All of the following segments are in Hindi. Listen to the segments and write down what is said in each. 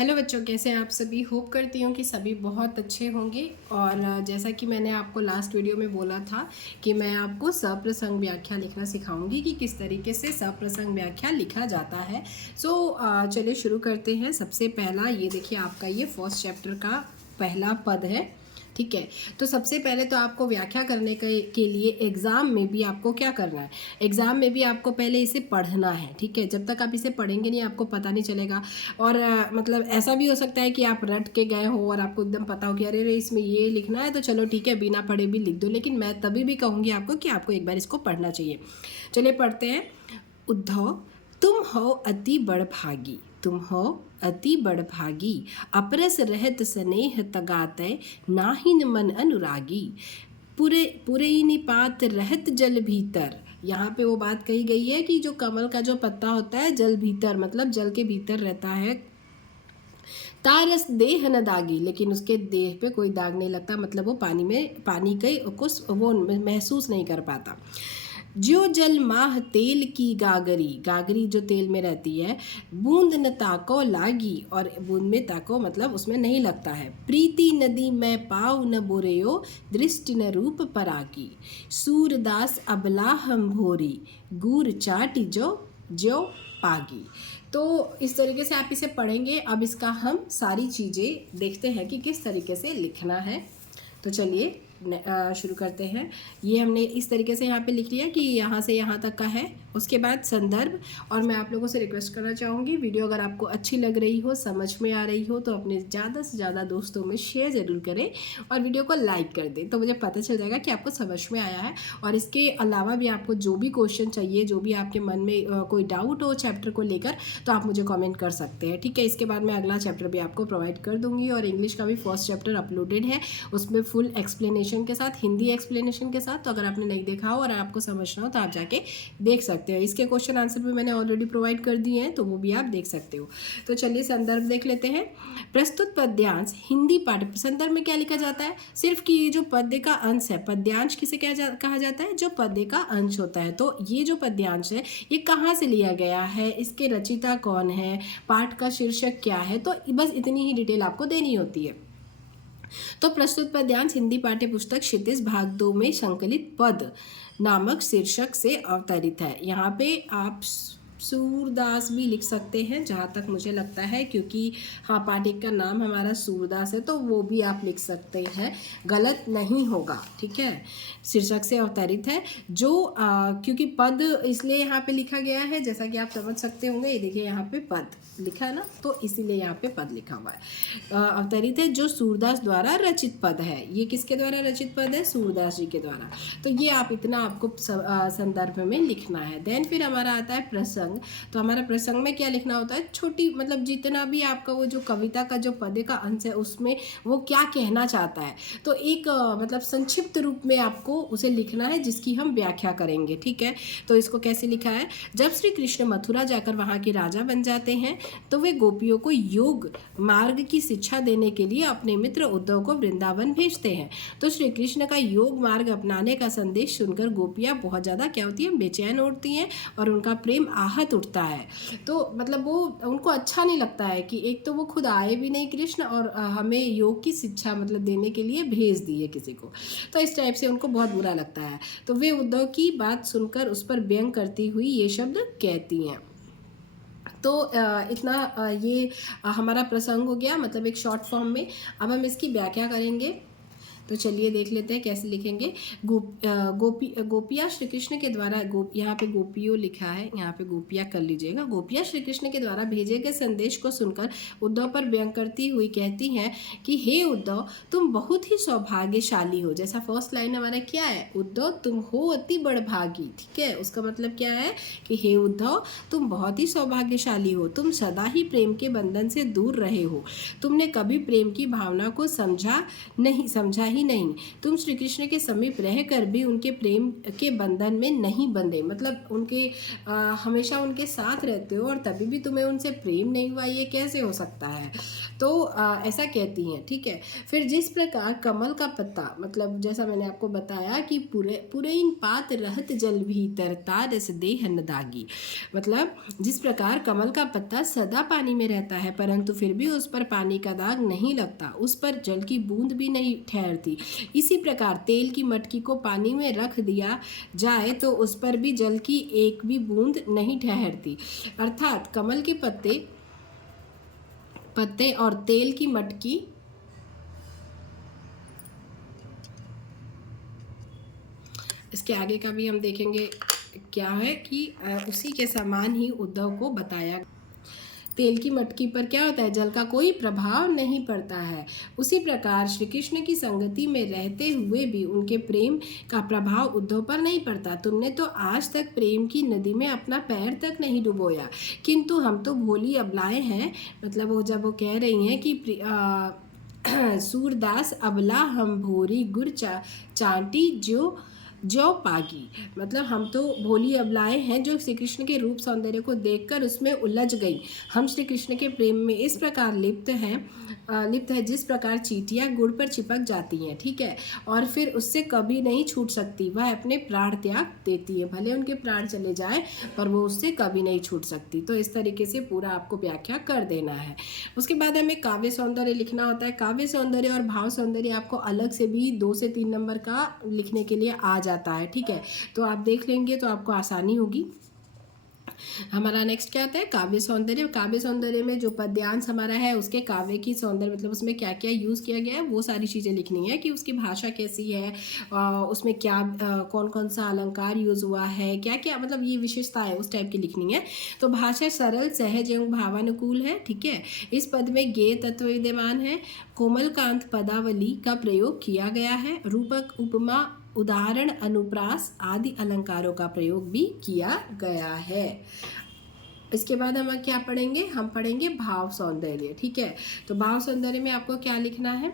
हेलो बच्चों, कैसे हैं आप सभी। होप करती हूँ कि सभी बहुत अच्छे होंगे। और जैसा कि मैंने आपको लास्ट वीडियो में बोला था कि मैं आपको सप्रसंग व्याख्या लिखना सिखाऊंगी कि किस तरीके से सप्रसंग व्याख्या लिखा जाता है। चलिए शुरू करते हैं। सबसे पहला ये देखिए, आपका ये फर्स्ट चैप्टर का पहला पद है। ठीक है, तो सबसे पहले तो आपको व्याख्या करने के लिए एग्ज़ाम में भी आपको क्या करना है, एग्ज़ाम में भी आपको पहले इसे पढ़ना है। ठीक है, जब तक आप इसे पढ़ेंगे नहीं आपको पता नहीं चलेगा। और मतलब ऐसा भी हो सकता है कि आप रट के गए हो और आपको एकदम पता हो कि अरे रे इसमें ये लिखना है, तो चलो ठीक है बिना पढ़े भी लिख दो, लेकिन मैं तभी भी कहूँगी आपको कि आपको एक बार इसको पढ़ना चाहिए। चलिए पढ़ते हैं। उद्धव, तुम हो अति बड़भागी, तुम हो अति बड़भागी, अपरस रहत स्नेह तगातय, नाहिन मन अनुरागी, पूरे पूरे निपात रहत जल भीतर। यहाँ पे वो बात कही गई है कि जो कमल का जो पत्ता होता है जल भीतर, मतलब जल के भीतर रहता है। तारस देह न दागी, लेकिन उसके देह पे कोई दाग नहीं लगता, मतलब वो पानी के कुछ वो महसूस नहीं कर पाता। ज्यो जल माह तेल की गागरी, गागरी जो तेल में रहती है, बूंद न ताको लागी, और बूंद में ताको मतलब उसमें नहीं लगता है। प्रीति नदी में पाव न बोरेयो, दृष्टि न रूप पराकी, सूरदास अबला हम भोरी, गूर चाटी जो ज्यो पागी। तो इस तरीके से आप इसे पढ़ेंगे। अब इसका हम सारी चीज़ें देखते हैं कि किस तरीके से लिखना है। तो चलिए शुरू करते हैं। ये हमने इस तरीके से यहाँ पे लिख लिया कि यहाँ से यहाँ तक का है। उसके बाद संदर्भ, और मैं आप लोगों से रिक्वेस्ट करना चाहूँगी, वीडियो अगर आपको अच्छी लग रही हो, समझ में आ रही हो, तो अपने ज़्यादा से ज़्यादा दोस्तों में शेयर ज़रूर करें और वीडियो को लाइक कर दें, तो मुझे पता चल जाएगा कि आपको समझ में आया है। और इसके अलावा भी आपको जो भी क्वेश्चन चाहिए, जो भी आपके मन में कोई डाउट हो चैप्टर को लेकर, तो आप मुझे कॉमेंट कर सकते हैं। ठीक है, इसके बाद मैं अगला चैप्टर भी आपको प्रोवाइड कर दूँगी। और इंग्लिश का भी फर्स्ट चैप्टर अपलोडेड है, उसमें फुल एक्सप्लेनेशन के साथ, हिंदी एक्सप्लेनेशन के साथ। तो अगर आपने नहीं देखा हो और आपको समझना हो तो आप जाके देख सकते हो। इसके क्वेश्चन आंसर भी मैंने ऑलरेडी प्रोवाइड कर दिए हैं, तो वो भी आप देख सकते हो। तो चलिए संदर्भ देख लेते हैं। प्रस्तुत पद्यांश हिंदी पाठ्य। संदर्भ में क्या लिखा जाता है, सिर्फ कि ये जो पद्य का अंश है, पद्यांश किसे कहा जाता है, जो पद्य का अंश होता है। तो ये जो पद्यांश है ये कहाँ से लिया गया है, इसके रचयिता कौन है, पाठ का शीर्षक क्या है, तो बस इतनी ही डिटेल आपको देनी होती है। तो प्रस्तुत पद्यांश हिंदी पाठ्य पुस्तक क्षितिज भाग 2 में संकलित पद नामक शीर्षक से अवतरित है। यहाँ पे आप सूरदास भी लिख सकते हैं जहाँ तक मुझे लगता है, क्योंकि हाँ पाठक का नाम हमारा सूरदास है, तो वो भी आप लिख सकते हैं, गलत नहीं होगा। ठीक है, शीर्षक से अवतरित है जो क्योंकि पद इसलिए यहाँ पे लिखा गया है, जैसा कि आप समझ सकते होंगे। ये देखिए यहाँ पे पद लिखा है ना, तो इसीलिए यहाँ पे पद लिखा हुआ है। अवतरित है जो सूरदास द्वारा रचित पद है। ये किसके द्वारा रचित पद है, सूरदास जी के द्वारा। तो ये आप इतना आपको संदर्भ में लिखना है। देन फिर हमारा आता है प्रसंग। तो हमारा प्रसंग में क्या लिखना होता है, छोटी मतलब जितना भी आपका वो जो कविता का जो पद्य का अंश है उसमें वो क्या कहना चाहता है, तो एक मतलब संक्षिप्त रूप में आपको उसे लिखना है, जिसकी हम व्याख्या करेंगे। ठीक है, तो इसको कैसे लिखा है। जब श्री कृष्ण मथुरा जाकर वहाँ के राजा बन जाते हैं, तो वे गोपियों को योग मार्ग की शिक्षा देने के लिए अपने मित्र उद्धव को वृंदावन भेजते हैं। तो श्री कृष्ण का योग मार्ग अपनाने का संदेश सुनकर गोपियाँ बहुत ज़्यादा क्या होती हैं, बेचैन उठती हैं और उनका प्रेम आहत उठता है। तो मतलब वो उनको अच्छा नहीं लगता है कि एक तो वो खुद आए भी नहीं कृष्ण, और हमें योग की शिक्षा मतलब देने के लिए भेज दिए किसी को, तो इस टाइप से उनको बहुत बुरा लगता है। तो वे उद्धव की बात सुनकर उस पर व्यंग करती हुई ये शब्द कहती हैं। तो इतना ये हमारा प्रसंग हो गया, मतलब एक शॉर्ट फॉर्म में। अब हम इसकी व्याख्या करेंगे, तो चलिए देख लेते हैं कैसे लिखेंगे। गोपियाँ श्री कृष्ण के द्वारा, यहाँ पे गोपियों लिखा है, यहाँ पे गोपियाँ कर लीजिएगा। गोपियाँ श्री कृष्ण के द्वारा भेजे गए संदेश को सुनकर उद्धव पर व्यंग करती हुई कहती हैं कि हे उद्धव, तुम बहुत ही सौभाग्यशाली हो। जैसा फर्स्ट लाइन हमारा क्या है, उद्धव तुम हो अति बड़भागी। ठीक है, उसका मतलब क्या है कि हे उद्धव तुम बहुत ही सौभाग्यशाली हो, तुम सदा ही प्रेम के बंधन से दूर रहे हो, तुमने कभी प्रेम की भावना को समझा ही ही नहीं, तुम श्री कृष्ण के समीप रहकर भी उनके प्रेम के बंधन में नहीं बंधे, मतलब उनके हमेशा उनके साथ रहते हो और तभी भी तुम्हें उनसे प्रेम नहीं हुआ, ये कैसे हो सकता है। तो ऐसा कहती हैं, ठीक है। फिर जिस प्रकार कमल का पत्ता, मतलब जैसा मैंने आपको बताया कि पूरे इन पात रहत जल भीतर तारस देह न दागी, मतलब जिस प्रकार कमल का पत्ता सदा पानी में रहता है परंतु फिर भी उस पर पानी का दाग नहीं लगता, उस पर जल की बूंद भी नहीं ठहरती, इसी प्रकार तेल की मटकी को पानी में रख दिया जाए तो उस पर भी जल की एक भी बूंद नहीं ठहरती। अर्थात कमल के पत्ते और तेल की मटकी इसके आगे का भी हम देखेंगे क्या है कि उसी के समान ही उद्धव को बताया। तेल की मटकी पर क्या होता है, जल का कोई प्रभाव नहीं पड़ता है। उसी प्रकार श्री कृष्ण की संगति में रहते हुए भी उनके प्रेम का प्रभाव उद्धव पर नहीं पड़ता। तुमने तो आज तक प्रेम की नदी में अपना पैर तक नहीं डुबोया, किंतु हम तो भोली अबलाएं हैं, मतलब वो जब वो कह रही हैं कि सूरदास अबला हम भोरी गुर चांटी जो पागी, मतलब हम तो भोली अबलाएं हैं जो श्री कृष्ण के रूप सौंदर्य को देखकर उसमें उलझ गई। हम श्री कृष्ण के प्रेम में इस प्रकार लिप्त है जिस प्रकार चींटियां गुड़ पर चिपक जाती हैं, ठीक है, और फिर उससे कभी नहीं छूट सकती। वह अपने प्राण त्याग देती है, भले उनके प्राण चले जाए पर वो उससे कभी नहीं छूट सकती। तो इस तरीके से पूरा आपको व्याख्या कर देना है। उसके बाद हमें काव्य सौंदर्य लिखना होता है। काव्य सौंदर्य और भाव सौंदर्य आपको अलग से भी 2 से 3 नंबर का लिखने के लिए आ जाता है, ठीक है, तो आप देख लेंगे तो आपको आसानी होगी। हमारा नेक्स्ट क्या आता है, काव्य सौंदर्य। काव्य सौंदर्य में जो पद्यांश हमारा है उसके काव्य की सौंदर्य, मतलब उसमें क्या क्या यूज़ किया गया है वो सारी चीज़ें लिखनी है कि उसकी भाषा कैसी है, उसमें क्या कौन कौन सा अलंकार यूज़ हुआ है, क्या क्या, मतलब ये विशेषता है उस टाइप की लिखनी है। तो भाषा सरल सहज एवं भावानुकूल है, ठीक है। इस पद में गेय तत्व विद्यमान है, कोमलकांत पदावली का प्रयोग किया गया है, रूपक उपमा उदाहरण अनुप्रास आदि अलंकारों का प्रयोग भी किया गया है। इसके बाद हम क्या पढ़ेंगे, हम पढ़ेंगे भाव सौंदर्य, ठीक है। तो भाव सौंदर्य में आपको क्या लिखना है,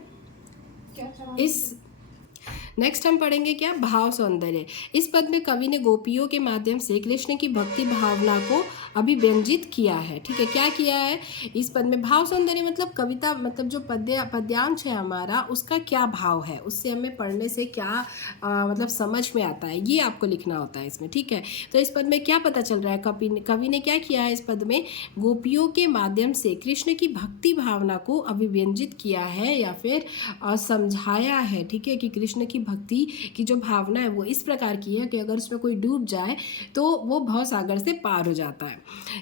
नेक्स्ट हम पढ़ेंगे क्या, भाव सौंदर्य। इस पद में कवि ने गोपियों के माध्यम से कृष्ण की भक्ति भावना को अभिव्यंजित किया है, ठीक है। क्या किया है इस पद में, भाव सौंदर्य मतलब कविता, मतलब जो पद्यांश है हमारा उसका क्या भाव है, उससे हमें पढ़ने से क्या मतलब समझ में आता है, ये आपको लिखना होता है इसमें, ठीक है। तो इस पद में क्या पता चल रहा है, कवि ने क्या किया है इस पद में, गोपियों के माध्यम से कृष्ण की भक्ति भावना को अभिव्यंजित किया है या फिर समझाया है, ठीक है, कि कृष्ण की भक्ति की जो भावना है वो इस प्रकार की है कि अगर उसमें कोई डूब जाए तो वो भव सागर से पार हो जाता है।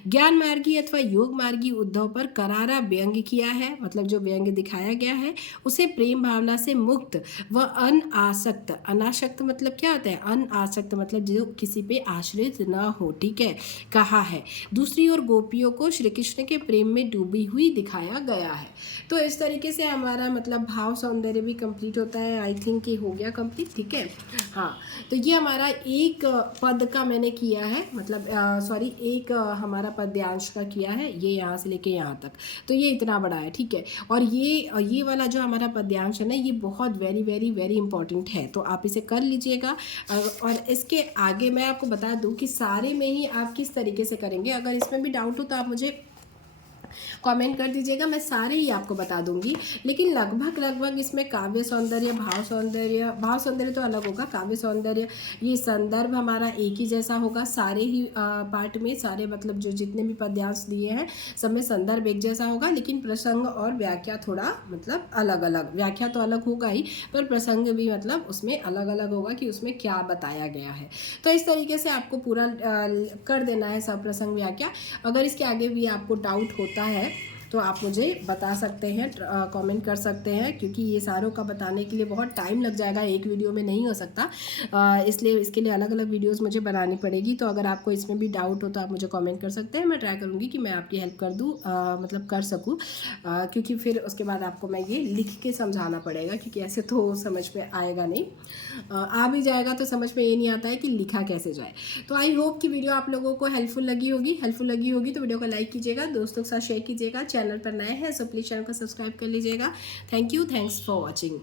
ज्ञान मार्गी अथवा योग मार्गी उद्धव पर करारा व्यंग किया है, मतलब जो व्यंग दिखाया गया है उसे प्रेम भावना से मुक्त व अनासक्त, अनासक्त मतलब क्या होता है, अनासक्त मतलब जो किसी पे आश्रित न हो, ठीक है, कहा है। दूसरी ओर गोपियों को श्री कृष्ण के प्रेम में डूबी हुई दिखाया गया है। तो इस तरीके से हमारा मतलब भाव सौंदर्य भी कंप्लीट होता है। आई थिंक ये हो गया कंप्लीट, ठीक है। हाँ, तो ये हमारा एक पद का मैंने किया है, मतलब सॉरी एक हमारा पद्यांश का किया है, ये यहाँ से लेके यहाँ तक, तो ये इतना बड़ा है, ठीक है। और ये वाला जो हमारा पद्यांश है ना, ये बहुत वेरी वेरी वेरी इंपॉर्टेंट है, तो आप इसे कर लीजिएगा। और इसके आगे मैं आपको बता दूँ कि सारे में ही आप किस तरीके से करेंगे। अगर इसमें भी डाउट हो तो आप मुझे कमेंट कर दीजिएगा, मैं सारे ही आपको बता दूंगी। लेकिन लगभग इसमें काव्य सौंदर्य, भाव सौंदर्य तो अलग होगा, काव्य सौंदर्य ये संदर्भ हमारा एक ही जैसा होगा सारे ही पार्ट में, सारे मतलब जो जितने भी पद्यांश दिए हैं सब में संदर्भ एक जैसा होगा, लेकिन प्रसंग और व्याख्या थोड़ा मतलब अलग अलग, व्याख्या तो अलग होगा ही पर प्रसंग भी मतलब उसमें अलग अलग होगा कि उसमें क्या बताया गया है। तो इस तरीके से आपको पूरा कर देना है सब प्रसंग व्याख्या। अगर इसके आगे भी आपको डाउट होता है तो आप मुझे बता सकते हैं, कमेंट कर सकते हैं, क्योंकि ये सारों का बताने के लिए बहुत टाइम लग जाएगा, एक वीडियो में नहीं हो सकता, इसलिए इसके लिए अलग अलग वीडियोस मुझे बनानी पड़ेगी। तो अगर आपको इसमें भी डाउट हो तो आप मुझे कमेंट कर सकते हैं, मैं ट्राई करूँगी कि मैं आपकी हेल्प कर दूँ, मतलब कर सकूँ, क्योंकि फिर उसके बाद आपको मैं ये लिख के समझाना पड़ेगा, क्योंकि ऐसे तो समझ में आएगा नहीं, आ भी जाएगा तो समझ में ये नहीं आता है कि लिखा कैसे जाए। तो आई होप कि वीडियो आप लोगों को हेल्पफुल लगी होगी तो वीडियो को लाइक कीजिएगा, दोस्तों के साथ शेयर कीजिएगा, चैनल पर नए हैं सो प्लीज़ चैनल को सब्सक्राइब कर लीजिएगा। Thank you, thanks for watching.